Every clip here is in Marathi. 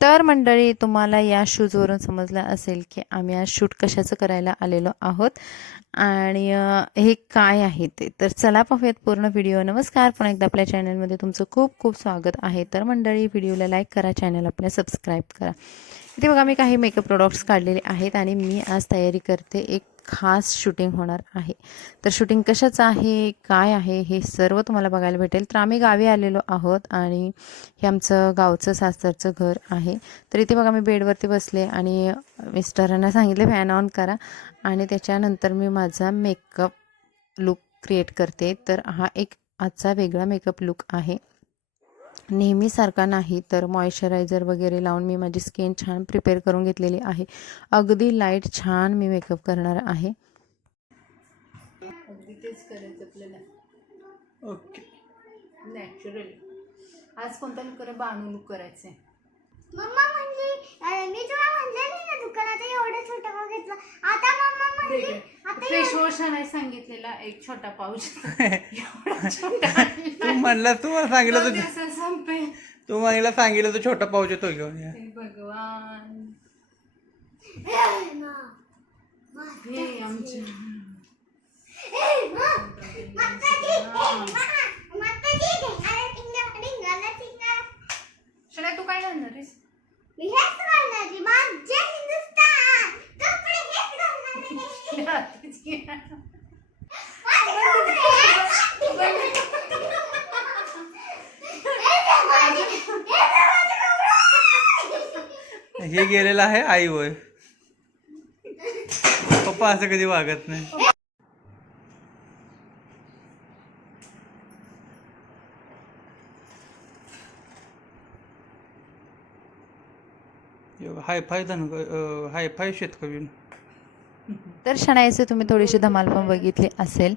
तर मंडळी, तुम्हाला या शूजवरून समजलं असेल की आम्ही आज शूट कशाचं करायला आलेलो आहोत आणि हे काय आहे ते. तर चला पाहूयात पूर्ण व्हिडिओ. नमस्कार, पुन्हा एकदा आपल्या चॅनलमध्ये तुमचं खूप खूप स्वागत आहे. तर मंडळी, व्हिडिओला लाईक करा, चॅनल आपल्या सबस्क्राईब करा. इथे बघा, मी काही मेकअप प्रोडक्ट्स काढलेले आहेत आणि मी आज तयारी करते. एक खास शूटिंग होणार आहे. तर शूटिंग कशाचं आहे, काय आहे, हे सर्व तुम्हाला बघायला भेटेल. तर आम्ही गावी आलेलो आहोत आणि हे आमचं गावचं सासरचं घर आहे. तर इथे बघा, मी बेडवरती बसले आणि मिस्टरांना सांगितले फॅन ऑन करा आणि त्याच्यानंतर मी माझा मेकअप लुक क्रिएट करते. तर हा एक आजचा वेगळा मेकअप लुक आहे, नेहमीसारखा नाही. तर मॉइश्चरायझर वगैरे लावून मी माझी स्किन छान प्रिपेअर करून घेतलेली आहे. अगदी लाईट छान मी मेकअप करणार आहे. अगदी तेच करायचं आपल्याला. ओके. नॅचरल. आज कोणता लुक करा? बानू लुक करायचं आहे. मम्मा म्हणली मी तुला म्हणलेली ना दुकानात एवढं छोटं का घेतलं. आता मम्मा म्हणली आता फेस वॉश आणायला सांगितलेला एक छोटा पाऊच. तू म्हणला तुम्हाला सांगितलं दोन तर दिवसात संपेल. तू मला सांगितलं तर छोटा पाऊच येतो घेऊन या. हे भगवान, हे मा, हे आमचे हे मा, माताजी, हे मा, माताजी, ढिंगाला टिंगा, ढिंगाला टिंगा. शला, तू काय घालणार आहेस? मी हेच घालणारी, माझे हिंदुस्तान कपडे हेच घालणारी. हे गेलेलं आहे आई होय. पप्पा असं कधी वागत नाही. हाय फाय हाय फाय शेतकरी. तर शनाईचे तुम्ही थोडीशी धमाल पण बघितली असेल.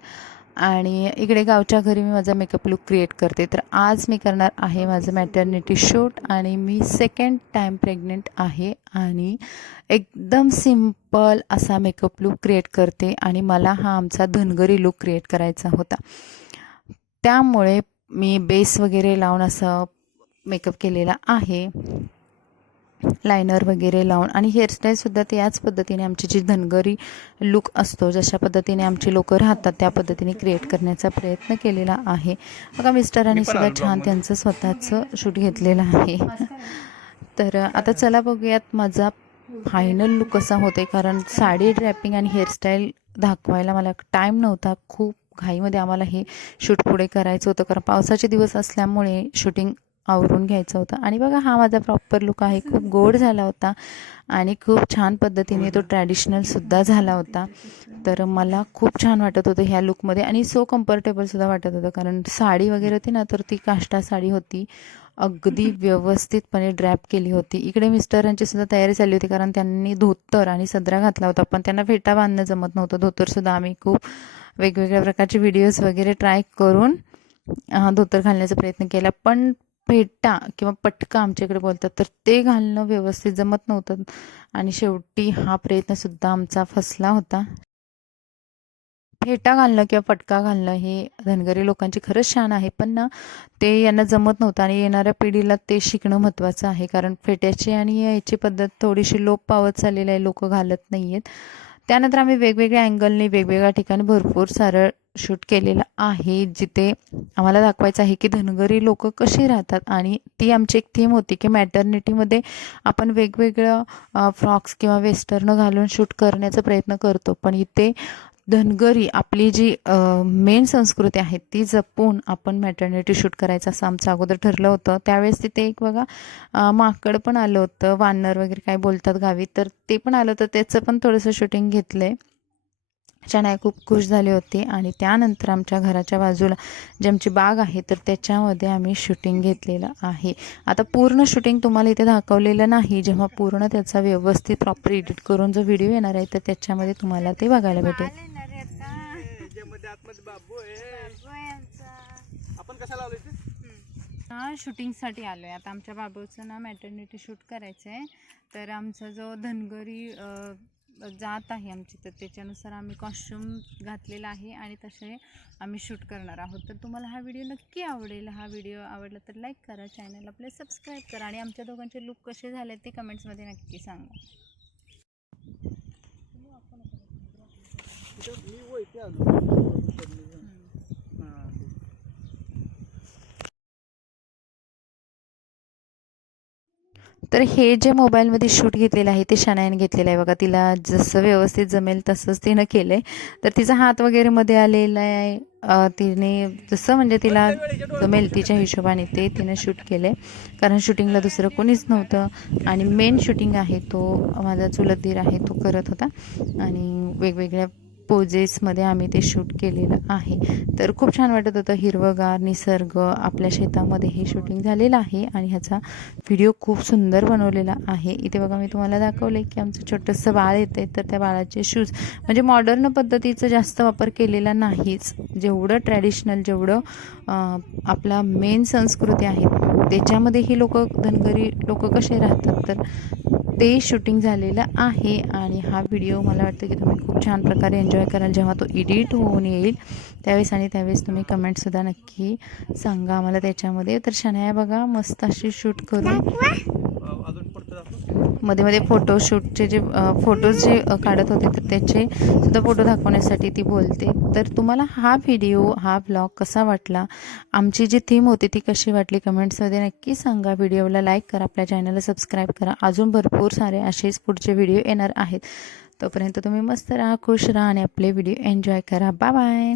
आणि इकडे गावच्या घरी मी माझा मेकअप लुक क्रिएट करते. तर आज मी करणार आहे माझं मॅटर्निटी शूट आणि मी सेकंड टाईम प्रेग्नेंट आहे आणि एकदम सिम्पल असा मेकअप लुक क्रिएट करते आणि मला हा आमचा धनगरी लुक क्रिएट करायचा होता. त्यामुळे मी बेस वगैरे लावून असं मेकअप केलेला आहे, लायनर वगैरे लावून. आणि हेअरस्टाईलसुद्धा त्याच पद्धतीने आमची जी धनगरी लुक असतो, जशा पद्धतीने आमची लोकं राहतात त्या पद्धतीने क्रिएट करण्याचा प्रयत्न केलेला आहे. बघा, मिस्टरांनी सुद्धा छान त्यांचं स्वतःचं शूट घेतलेलं आहे. तर आता चला बघूयात माझा फायनल लुक कसा होते. कारण साडी ड्रॅपिंग आणि हेअरस्टाईल दाखवायला मला टाईम नव्हता. खूप घाईमध्ये आम्हाला हे शूट पुढे करायचं होतं, कारण पावसाचे दिवस असल्यामुळे शूटिंग आवरून घ्यायचं होतं. आणि बघा, हा माझा प्रॉपर लुक आहे. खूप गोड झाला होता आणि खूप छान पद्धतीने तो ट्रॅडिशनलसुद्धा झाला होता. तर मला खूप छान वाटत होतं ह्या लुकमध्ये आणि सो कम्फर्टेबलसुद्धा वाटत होतं. कारण साडी वगैरे होती ना, तर ती काष्टा साडी होती, अगदी व्यवस्थितपणे ड्रॅप केली होती. इकडे मिस्टरांची सुद्धा तयारी चालली होती, कारण त्यांनी धोतर आणि सदरा घातला होता, पण त्यांना फेटा बांधणं जमत नव्हतं. धोतरसुद्धा आम्ही खूप वेगवेगळ्या प्रकारचे व्हिडिओज वगैरे ट्राय करून धोतर घालण्याचा प्रयत्न केला, पण फेटा किंवा पटका आमच्याकडे बोलतात, तर ते घालणं व्यवस्थित जमत नव्हतं आणि शेवटी हा प्रयत्नसुद्धा आमचा फसला होता. फेटा घालणं किंवा पटका घालणं हे धनगरी लोकांची खरंच शान आहे, पण ना ते यांना जमत नव्हतं आणि येणाऱ्या पिढीला ते शिकणं महत्त्वाचं आहे. कारण फेट्याची आणि याची पद्धत थोडीशी लोप पावत चाललेली आहे, लोक घालत नाही आहेत. त्यानंतर आम्ही वेगवेगळ्या अँगलने वेगवेगळ्या ठिकाणी भरपूर सारं शूट केलेलं आहे, जिथे आम्हाला दाखवायचं आहे की धनगरी लोक कशी राहतात. आणि ती आमची एक थीम होती की मॅटर्निटीमध्ये आपण वेगवेगळं फ्रॉक्स किंवा वेस्टर्न घालून शूट करण्याचा प्रयत्न करतो, पण इथे धनगरी आपली जी मेन संस्कृती आहे ती जपून आपण मॅटर्निटी शूट करायचं असं आमचं अगोदर ठरलं होतं. त्यावेळेस तिथे एक बघा माकड पण आलं होतं, वानर वगैरे काय बोलतात गावी, तर ते पण आलं होतं. त्याचं पण थोडंसं शूटिंग घेतलं आहे. शनाई खूप खुश झाली होती. आणि त्यानंतर आमच्या घराच्या बाजूला जी आमची बाग आहे, तर त्याच्यामध्ये आम्ही शूटिंग घेतलेलं आहे. आता पूर्ण शूटिंग तुम्हाला इथे दाखवलेलं नाही. जेव्हा पूर्ण त्याचा व्यवस्थित प्रॉपर एडिट करून जो व्हिडिओ येणार आहे, तर त्याच्यामध्ये तुम्हाला ते बघायला भेटेल. आपण कशाला आलोय ते? शूटिंगसाठी आलो आहे. आता आमच्या बाबूचं ना मॅटर्निटी शूट करायचं आहे. तर आमचा जो धनगरी जात आहे आमची, तर त्याच्यानुसार आम्ही कॉस्ट्युम घातलेला आहे आणि तसे आम्ही शूट करणार आहोत. तर तुम्हाला हा व्हिडिओ नक्की आवडेल. हा व्हिडिओ आवडला तर लाईक करा, चॅनल आपले सबस्क्राईब करा आणि आमच्या दोघांचे लुक कसे झाले ते कमेंट्समध्ये नक्की सांगा. तर हे जे मोबाईलमध्ये शूट घेतलेलं आहे ते शनायाने घेतलेलं आहे बघा. तिला जसं व्यवस्थित जमेल तसंच तिनं केलं आहे. तर तिचा हात वगैरे मध्ये आलेला आहे. तिने जसं म्हणजे तिला जमेल तिच्या हिशोबाने ते तिनं शूट केलं आहे, कारण शूटिंगला दुसरं कोणीच नव्हतं आणि मेन शूटिंग आहे तो माझा चुलत दीर आहे तो करत होता आणि वेगवेगळ्या पोजेसमध्ये आम्ही ते शूट केलेलं आहे. तर खूप छान वाटत होतं, हिरवंगार निसर्ग आपल्या शेतामध्ये हे शूटिंग झालेलं आहे आणि ह्याचा व्हिडिओ खूप सुंदर बनवलेला आहे. इथे बघा मी तुम्हाला दाखवले की आमचं छोटंसं बाळ येते, तर त्या बाळाचे शूज म्हणजे मॉडर्न पद्धतीचा जास्त वापर केलेला नाहीच. जेवढं ट्रॅडिशनल, जेवढं आपला मेन संस्कृती आहे त्याच्यामध्ये ही लोक धनगरी लोक कसे राहतात तर ते शूटिंग झालेलं आहे. आणि हा व्हिडिओ मला वाटतं की तुम्ही खूप छान प्रकारे एन्जॉय कराल जेव्हा तो एडिट होऊन येईल त्यावेळेस, आणि त्यावेळेस तुम्ही कमेंटसुद्धा नक्की सांगा आम्हाला त्याच्यामध्ये. तर शनाया बघा मस्त अशी शूट करून मध्ये मध्ये फोटोशूटचे जे फोटोज जे काढत होते तर त्याचे सुद्धा फोटो दाखवण्यासाठी ती बोलते. तर तुम्हाला हा व्हिडिओ, हा ब्लॉग कसा वाटला, आमची जी थीम होती ती कशी वाटली कमेंट्समध्ये नक्की सांगा. व्हिडिओला लाईक करा, आपल्या चॅनलला सबस्क्राईब करा. अजून भरपूर सारे असेच पुढचे व्हिडिओ येणार आहेत. तोपर्यंत तुम्ही मस्त राहा, खुश राहा आणि आपले व्हिडिओ एन्जॉय करा. Bye bye.